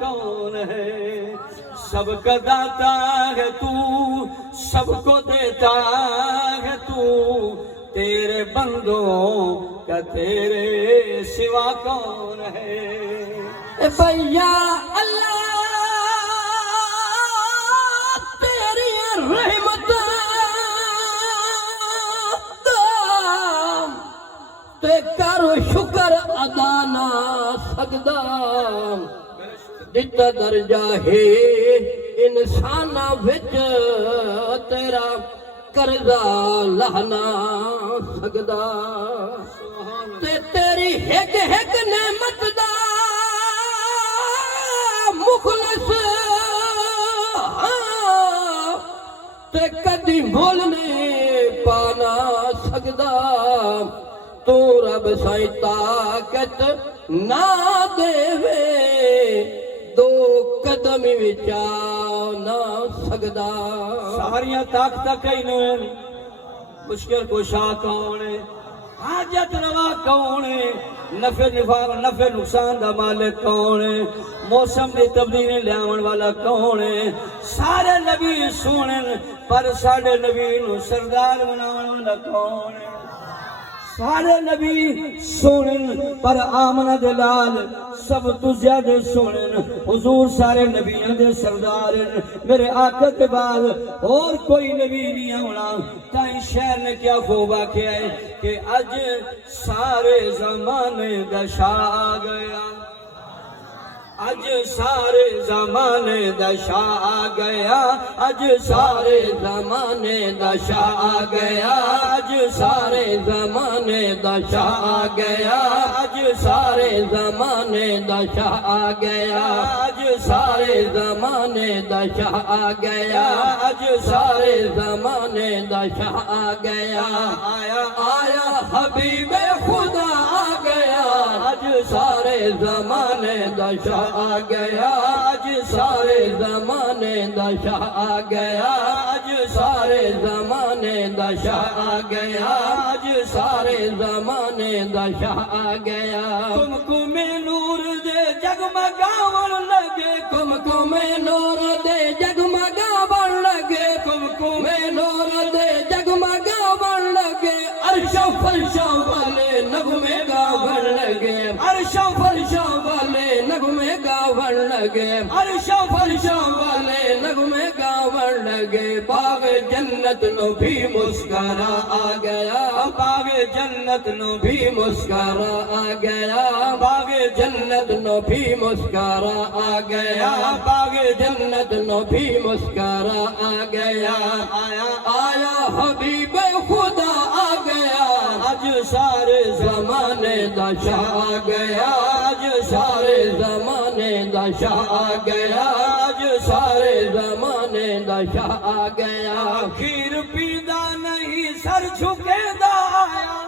کون ہے؟ سب کا داتا ہے تو، سب کو دیتا ہے تو، تیرے بندوں کا تیرے سوا کون ہے؟ بھیا اللہ تیری رحمت تے کر شکر ادا نہ سکدا، جتا درجہ ہے انسان وچ تیرا قرضہ لہنا سکدا، تے تیری ایک ایک نعمت دا مخلص تے کدی مول نہیں پانا سکدا، تو رب سائیں طاقت نہ دے دو قدم وچا نہ سکدا۔ ساریاں طاقتاں کئی نہیں، مشکل کشا کون ہے؟ حاجت روا کون ہے؟ نفع نقصان دا مالک کون ہے؟ موسم دی تبدیلی لیاون والا کون ہے؟ سارے نبی سونن پر ساڈے نبی نو سردار بناون والا کون ہے؟ سارے نبی سونن پر آمنہ دلال سب تو زیادہ سونن، حضور سارے نبیوں دے سردار ہیں۔ میرے آقا کے بعد اور کوئی نبی نہیں ہونا۔ تائیں شہر نے کیا خوب آکھیا ہے کہ اج سارے زمانے دا شاہ آ گیا، اج سارے زمانے دا شاہ آ گیا، اج سارے زمانے دا شاہ آ گیا، اج سارے زمانے دا شاہ آ گیا، اج سارے زمانے دا شاہ آ گیا، اج سارے زمانے دا شاہ آ گیا، اج سارے زمانے دا شاہ آ گیا، آیا آیا حبیب خدا آ گیا، اج سارے زمانے دا شاہ آ گیا، اج سارے زمانے دا شاہ آ گیا، اج سارے زمانے دا شاہ آ گیا، اج سارے زمانے دا شاہ آ گیا۔ کمکم نور دے جگمگاون لگے، کمکم نور دے جگمگاون لگے، کمکم نور دے جگمگاون لگے، عرش و فرش والے نغمے گاون لگے، عرش و فرش والے نغمے گاون لگے، عرش و فرش والے نغمے گاون لگے، باغ جنت نو بھی مسکرا آ گیا، باغ جنت نو بھی مسکرا آ گیا، باغ جنت نو بھی مسکرا آ گیا، باغ جنت نو بھی مسکرا آ گیا، آیا آیا حبیب خدا آ گیا، اج سارے زمانے دا شاہ آ گیا، اج سارے زمانے دا شاہ آ گیا، اج سارے زمانے دا شاہ آ گیا۔ کھیر پیندا نہیں سر جھکے دا آیا،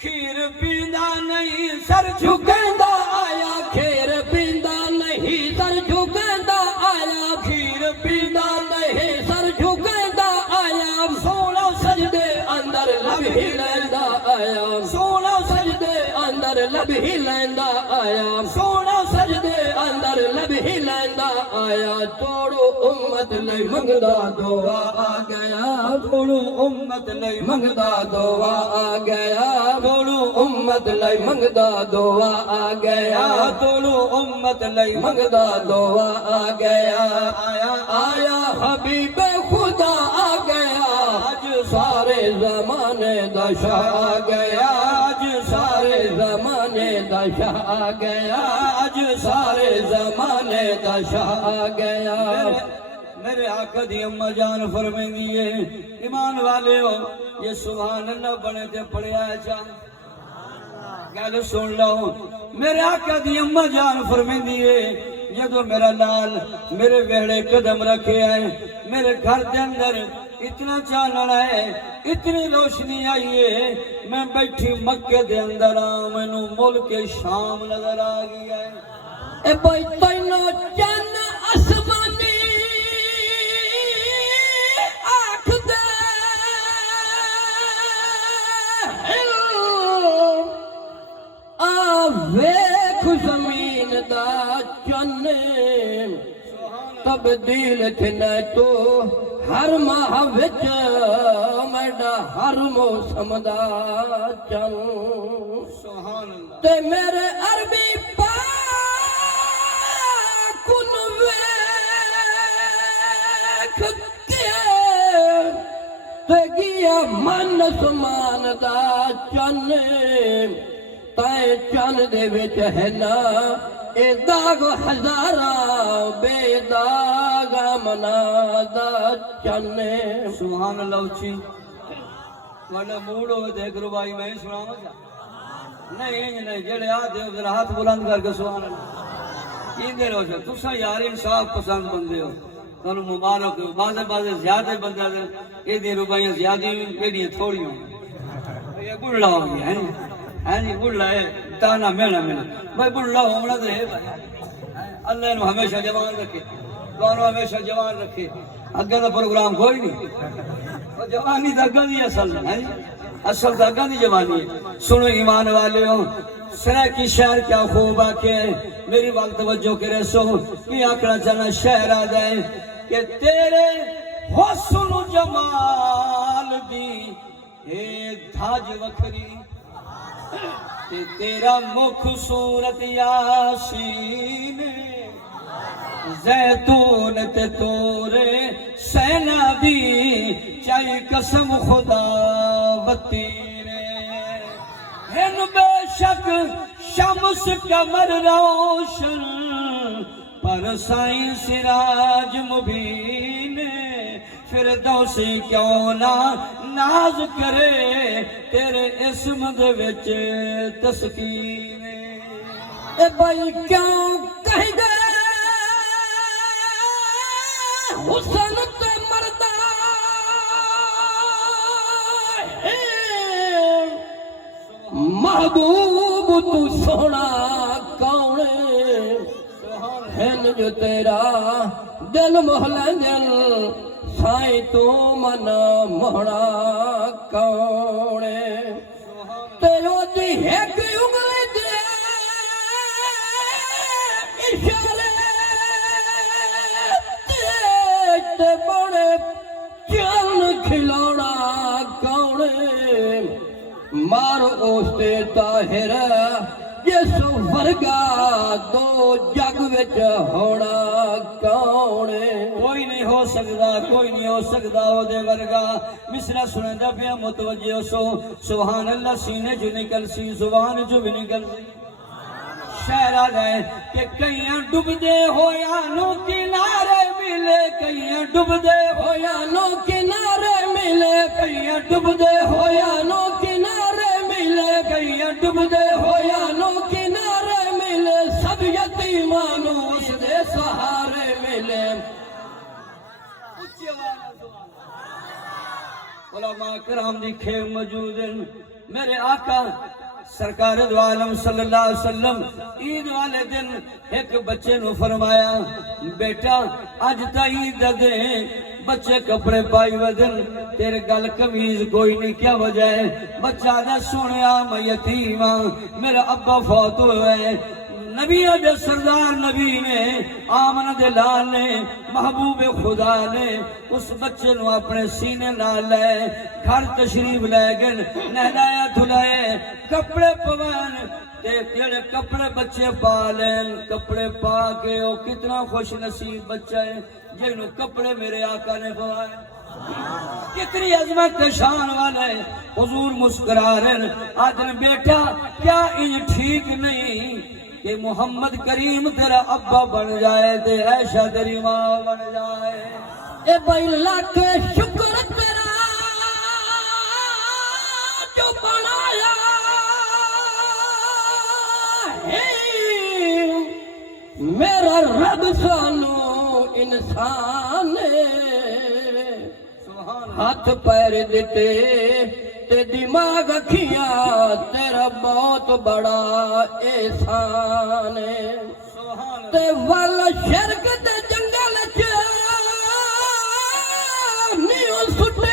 کھیر پیندا نہیں سر جھکے دا آیا، کھیر پیندا نہیں سر جھکے دا آیا، کھیر پیندا نہیں سر جھکے دا آیا، سونا سجدے اندر لب ہی لیندا آیا، سونا سجدے اندر لب ہی لیندا آیا، سونا سجدے اندر لب ہی لیندا آیا، توڑو امت لئی منگدا دعا آ گیا، توڑو امت لئی منگدا دعا آ گیا، توڑو امت لئی منگدا دعا آ گیا، توڑو امت لئی منگدا دعا آ گیا، آیا آیا حبیب خدا آ گیا، اج سارے زمانے دا شاہ آ گیا، اج سارے زمانے دا شاہ آ گیا، اج سارے زمانے دا شاہ آ گیا۔ میرے آقا دی اماں جان فرمیندی ہے، ایمان والے ہو یہ سبحان اللہ بنے تے پڑھیا چاہ گل سن لو۔ میرے آقا دی اماں جان فرمیندی ہے، جدو میرا لال میرے ویڑے قدم رکھے ہے، میرے گھر دے اندر اتنا چانن ہے، اتنی روشنی آئی ہے، میں بیٹھی مکے دے اندر مینو ملک شام نظر آ گیا ہے۔ اے بھائی تینو چن آسمانی آنکھ دے ویکھ زمین دا چنے تبدیل تھنے تو ہر ماہ وچ میڈا ہر موسم دا چن سبحان اللہ تے میرے عربی پاک نو ویکھ کے تے گیا من سمان دا چن تائیں چن دے وچ ہے نا اے داغ ہزاراں بے داغ منا دا چن سبحان اللہ اچھی تھوڑا موڈ ہوئے دیکھ رو بھائی میں سناواں کیا نہیں جڑے آتے ہو ذرا ہاتھ بلند کر کے سبحان اللہ کیندے رہو جو تساں یار انصاف پسند بندے ہو تانوں مبارک ہو بعض زیادہ بندہ اے دی روبائیاں زیادہ ایڈیاں تھوڑی ہوں یہ بڑھڑا ہو گیا ہے جی بڑھڑا ہے تانا مینا بھائی بڑھڑا ہونا تو ہے بھائی اللہ انہوں ہمیشہ جوان رکھے تانوں ہمیشہ جوان رکھے اگے دا پروگرام کوئی نہیں جوانی دا اگا دی اصل ہے اصل دا اگا دی جوانی ہے سنو ایمان والے ہو سرہ کی شہر کیا خوب آکے میری وقت توجہ کرے سو کہ آکڑا چنا شہر آ جائے کہ تیرے حسن و جمال دی اے دھاج وکھری تے تیرا مکھ صورت یاسین زیتون تے تورے سینا دی چاہی قسم خدا وطین ہن بے شک شمس قمر روشن پر سائیں سراج مبین فردوسی کیوں نہ ناز کرے تیرے اسم دے وچ تسکین اے بھائی کیوں کہہ گئے حسن تے مردہ محبوب تو سونا کون ہن جو تیرا دل محلن دل سائیں تو منا مہنا کون تیرو دی ایک انگلی دے اشارے تے بڑے چل کھلونا کون مار اوستے طاہر جس ورگا دو جگ وچ ہونا کون کوئی نہیں ہو سکتا او دے ورگا مصرع سنے دا پیا متوجہ سو سبحان اللہ سینے جو نکل سی زبان جو بھی نکل سی شہر آ گئے کہ کئیاں ڈب دے ہویا نو کنارے ملے کئیاں ڈب دے ہویا نو کنارے ملے کئیاں ڈب دے ہویا نو کنارے ملے کئیاں ڈب دے ہویا نو کنارے ملے سب یتیمانو اس دے سہارے ملے علماء کرام دی کھیم موجود ہیں میرے آقا سرکار دو عالم صلی اللہ علیہ وسلم عید والے دن ایک بچے نو فرمایا بیٹا آج تا عید دے بچے کپڑے پائی ودن تیرے گل کمیز کوئی نہیں کیا وجہ ہے بچہ دے سنیا میں یتیم میرا ابا فوت ہوئے نبی دے سردار نبی نے آمن دے لال نے محبوب خدا نے اس بچے نو اپنے سینے نال لے گھر تشریف لے گن نہلایا دھلائے کپڑے پوان تے تیرے کپڑے بچے پا لین کپڑے پا کے او کتنا خوش نصیب بچہ ہے جنہوں کپڑے میرے آقا نے پوائے کتنی عظمت کے شان والے حضور مسکرا رہے آدن بیٹا کیا یہ ٹھیک نہیں کہ محمد کریم تیرا ابا بن جائے تے عائشہ تیری ماں بن جائے اے بھائی لاکھ شکر تیرا جو بنایا ہے میرا رب سانو انسان ہاتھ پیر دیتے تے دماغ اکھیاں تیرا بہت بڑا احسان تے ول شرک تے جنگل چ نیو سٹے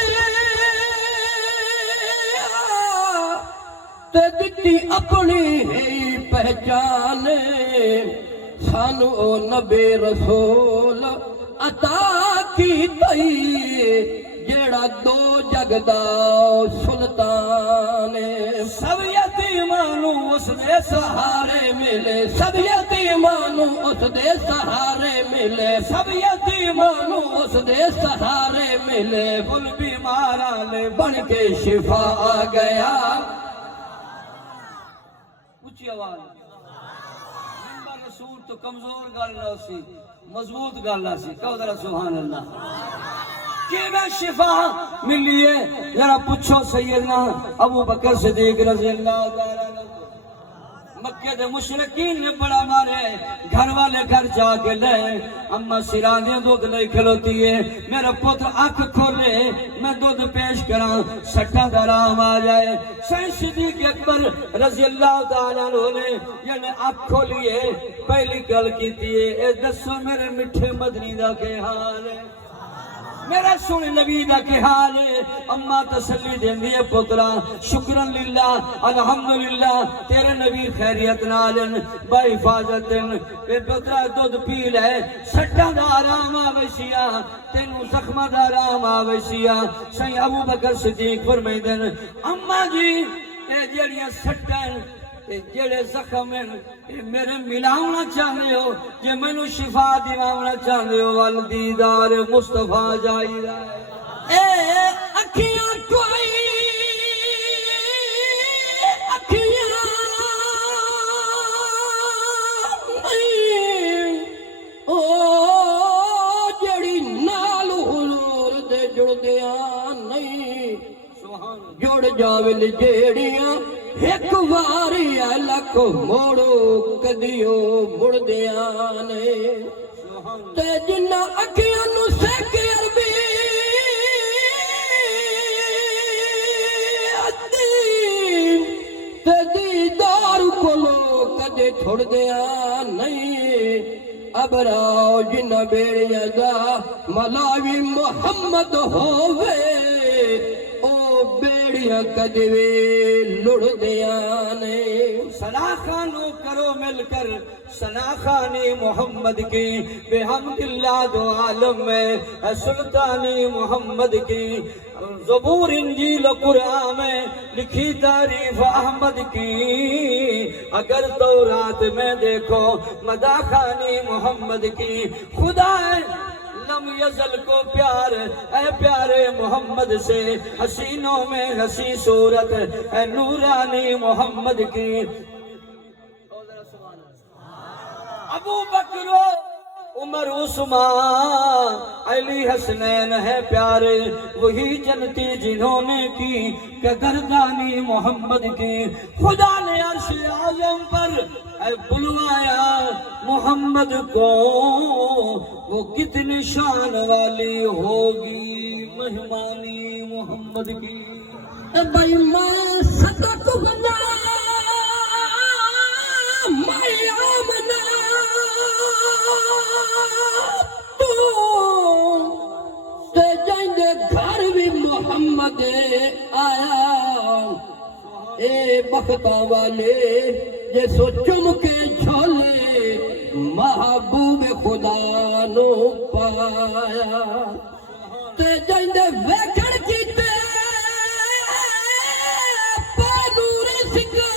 تے دتی اپنی ہی پہچان سانو او نبی رسول عطا کیتی جیڑا دو جگ دا سلطان سب یتیمانو اس دے سہارے ملے سب یتیمانو اس دے سہارے ملے سب یتیمانو اس دے سہارے ملے بل بیمارا لے بن کے شفا آ گیا اچھی آواز نمبر رسول تو کمزور گل نہ سی مضبوط گل نہ سی کہو ذرا سبحان اللہ کہ میں شفا ملی ہے ذرا پوچھو سیدنا ابو بکر صدیق رضی اللہ تعالیٰ عنہ مکہ دے مشرکین نے بڑا مارے گھر والے گھر جا کے لے اما سرانیاں دودھ لے کھلوتی ہے میرا پتر آنکھ کھولے میں دودھ پیش کراں سٹا درام آ جائے سید صدیق اکبر رضی اللہ تعالیٰ عنہ نے یعنی آنکھ کھولیے پہلی گل کیتی ہے اے دسو میرے میٹھے مدنی دا کے حال ہے میرا سن نبی دا کے حال ہے اما تسلی دیندی ہے پترا شکرن للہ الحمدللہ تیرے نبی خیریت نالن با حفاظتن اے پترا دودھ پی لے سٹا دا آرام آوشیا تینو زخمہ دا آرام آوشیا سی ابو بکر صدیق فرمیدن اما جی اے جڑیاں سٹن جڑے زخم ہیں میرے ملاؤنا چاہنے ہو جے میں نو شفا دیوانا چاہنے ہو والدیدار مصطفیٰ جائی رہے اے اکھیاں کوئی اکھیاں نہیں او جڑی نال حضور دے جڑ دیاں نہیں جڑ جاول جیڑیاں ایک واری لکھ موڑو کدیو مڑ دیاں نے تے جنہ اکھیاں نو سیک عربی تے دیدار کولو کدے چھوڑ دیاں نہیں ابراؤ جنہ بیڑیاں دا ملاوی محمد ہووے او بیڑیاں کدوے لڑ دیاں نے سناخانو کرو مل کر سناخانی محمد کی بحمد اللہ دو عالم میں سلطانی محمد کی زبور انجیل و قرآن میں لکھی تعریف احمد کی اگر تورات میں دیکھو مداخانی محمد کی خدا ہے لم یزل کو پیار اے پیارے محمد سے حسینوں میں حسین صورت اے نورانی محمد کی ابو بکر عمر عثمان علی حسنین ہے پیارے وہی جنتی جنہوں نے کی قدردانی محمد کی خدا نے عرش اعظم پر بلوایا محمد کو وہ کتنی شان والی ہوگی مہمانی محمد کی بھائی میں صدق بنا میں آمنا تو جائیں گھر بھی محمد آیا اے بختہ والے جے سو چم کے چھولے محبوب خدا نو پایا تے جائیں ویکھڑ کیتے پانور سکا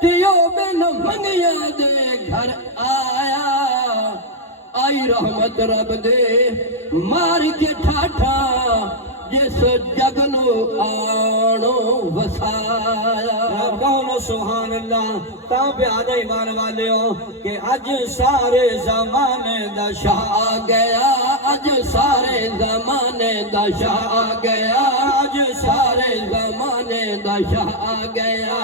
تیو بن منگیا دے گھر آیا آئی رحمت رب دے مار کے ٹھاٹھا جس جگنو آنو وسایا کونو سبحان اللہ تاں پیادہ ایمان والے ہو کہ اج سارے زمانے دا شاہ آ گیا اج سارے زمانے دا شاہ آ گیا اج سارے زمانے دا شاہ آ گیا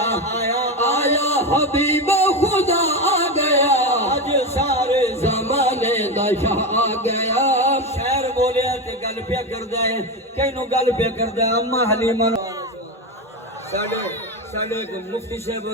آیا حبیب خدا آ گیا اج سارے زمانے دا شاہ آ گیا شہر بولیا تے گل پیا کردا ہے کینو گل پیا کردا اما حلیمہ ساڈے ایک مفتی صاحب